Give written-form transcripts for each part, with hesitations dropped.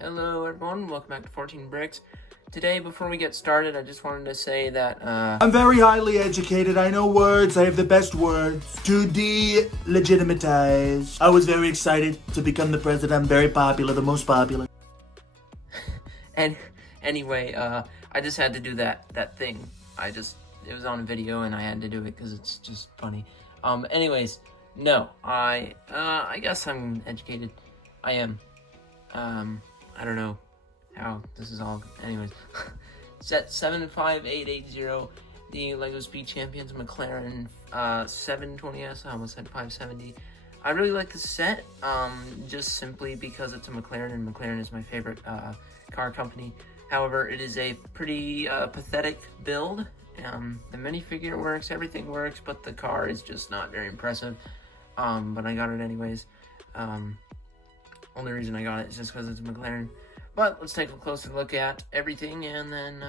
Hello everyone, welcome back to 14 Bricks. Today, before we get started, I just wanted to say that, I'm very highly educated, I know words, I have the best words to delegitimize. I was very excited to become the president. I'm very popular, the most popular. and anyway, I just had to do that thing. It was on a video and I had to do it because it's just funny. Anyways, no, I guess I'm educated. I am. I don't know how this is all. Anyways, set 75880. The LEGO Speed Champions McLaren 720S. I almost said 570. I really like the set, just simply because it's a McLaren, and McLaren is my favorite car company. However, it is a pretty pathetic build. The minifigure works, everything works, but the car is just not very impressive. But I got it anyways. Only reason I got it is just because it's a McLaren. But let's take a closer look at everything, and then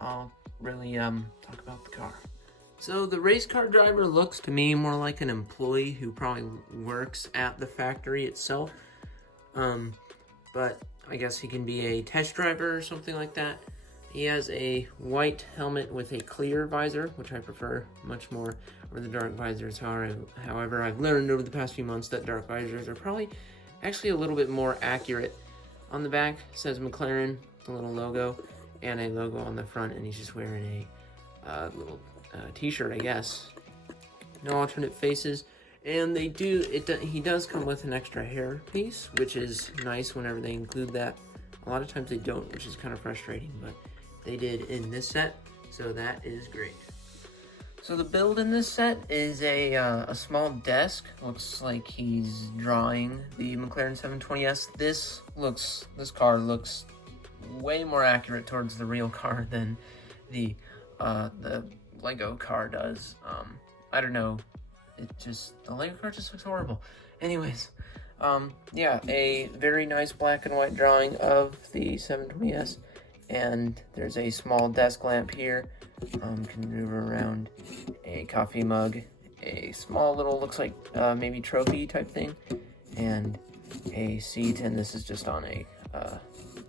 I'll really talk about the car. So the race car driver looks to me more like an employee who probably works at the factory itself. But I guess he can be a test driver or something like that. He has a white helmet with a clear visor, which I prefer much more over the dark visors. However, I've learned over the past few months that dark visors are probably actually a little bit more accurate. On the back it says McLaren, the little logo, and a logo on the front, and he's just wearing a little t-shirt, I guess. No alternate faces, and he does come with an extra hair piece, which is nice whenever they include that. A lot of times they don't, which is kind of frustrating, but they did in this set, so that is great. So the build in this set is a small desk. Looks like he's drawing the McLaren 720S. This car looks way more accurate towards the real car than the Lego car does. I don't know. The Lego car just looks horrible. Anyways, yeah, a very nice black and white drawing of the 720S. And there's a small desk lamp here. Can maneuver around, a coffee mug, a small little, looks like maybe trophy type thing, and a seat, and this is just on a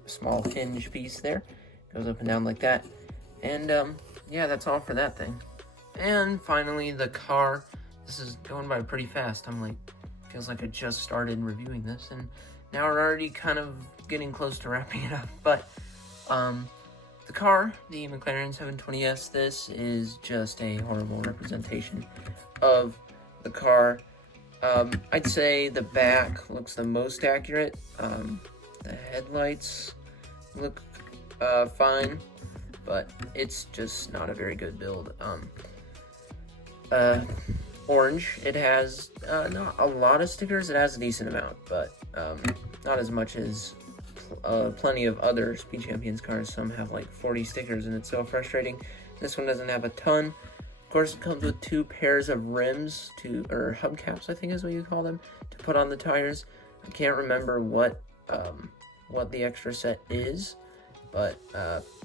small hinge piece there. Goes up and down like that. And yeah, that's all for that thing. And finally, the car. This is going by pretty fast. Feels like I just started reviewing this, and now we're already kind of getting close to wrapping it up. But the car, the McLaren 720S, this is just a horrible representation of the car. I'd say the back looks the most accurate. The headlights look fine, but it's just not a very good build. Orange, it has not a lot of stickers. It has a decent amount, but not as much as plenty of other Speed Champions cars. Some have like 40 stickers, and it's so frustrating. This one doesn't have a ton. Of course, it comes with 2 pairs of rims, or hubcaps, I think is what you call them, to put on the tires. I can't remember what the extra set is, but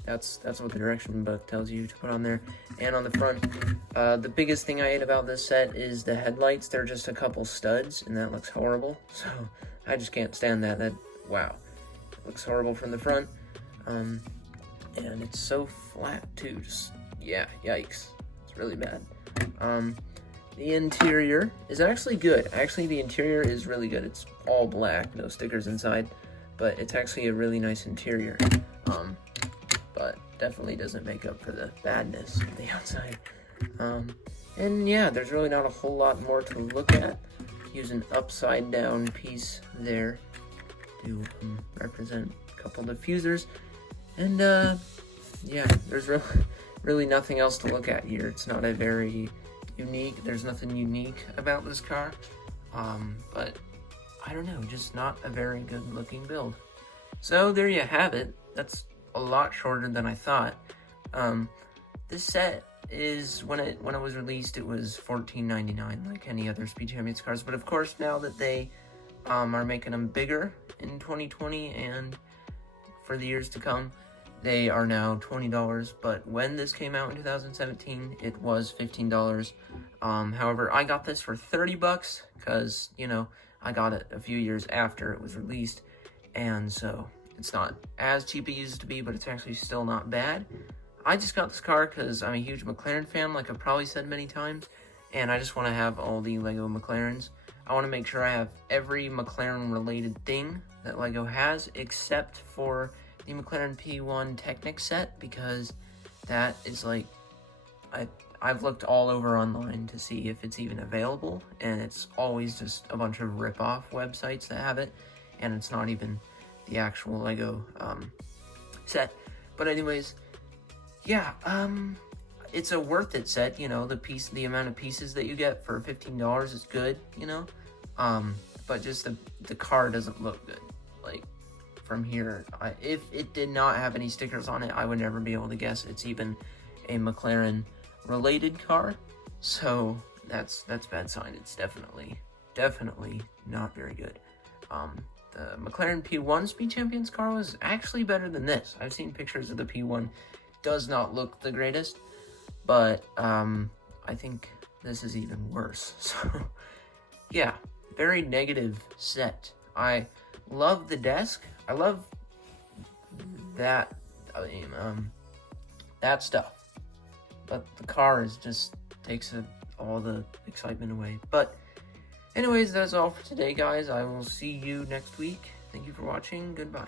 that's what the direction book tells you to put on there. And on the front, the biggest thing I hate about this set is the headlights. They're just a couple studs, and that looks horrible. So I just can't stand that. Wow. Looks horrible from the front, and it's so flat too. Yeah, yikes, it's really bad. The interior is actually good. Actually, the interior is really good. It's all black, no stickers inside, but it's actually a really nice interior. But definitely doesn't make up for the badness of the outside. And yeah, there's really not a whole lot more to look at. Use an upside down piece there to represent a couple diffusers, and yeah, there's really nothing else to look at here. It's not a very unique, there's nothing unique about this car, but I don't know, just not a very good looking build. So there you have it. That's a lot shorter than I thought. This set is, when it was released, it was $14.99 like any other Speed Champions cars, but of course now that they are making them bigger in 2020 and for the years to come, they are now $20, but when this came out in 2017, it was $15. However, I got this for $30 because, I got it a few years after it was released, and so It's not as cheap as it used to be, but it's actually still not bad. I just got this car because I'm a huge McLaren fan, like I've probably said many times, and I just want to have all the LEGO McLarens. I want to make sure I have every McLaren-related thing that LEGO has, except for the McLaren P1 Technic set, because that is like, I've looked all over online to see if it's even available, and it's always just a bunch of rip-off websites that have it, and it's not even the actual LEGO set. But anyways, yeah, it's a worth it set, you know, the amount of pieces that you get for $15 is good, you know, but just the car doesn't look good. Like, from here, if it did not have any stickers on it, I would never be able to guess it's even a McLaren related car, so that's bad sign. It's definitely not very good. The McLaren P1 Speed Champions car was actually better than this. I've seen pictures of the P1. Does not look the greatest, but I think this is even worse. So yeah, very negative set. I love the desk. I love that that stuff, but the car is just takes all the excitement away. But anyways, that's all for today, guys. I will see you next week. Thank you for watching. Goodbye.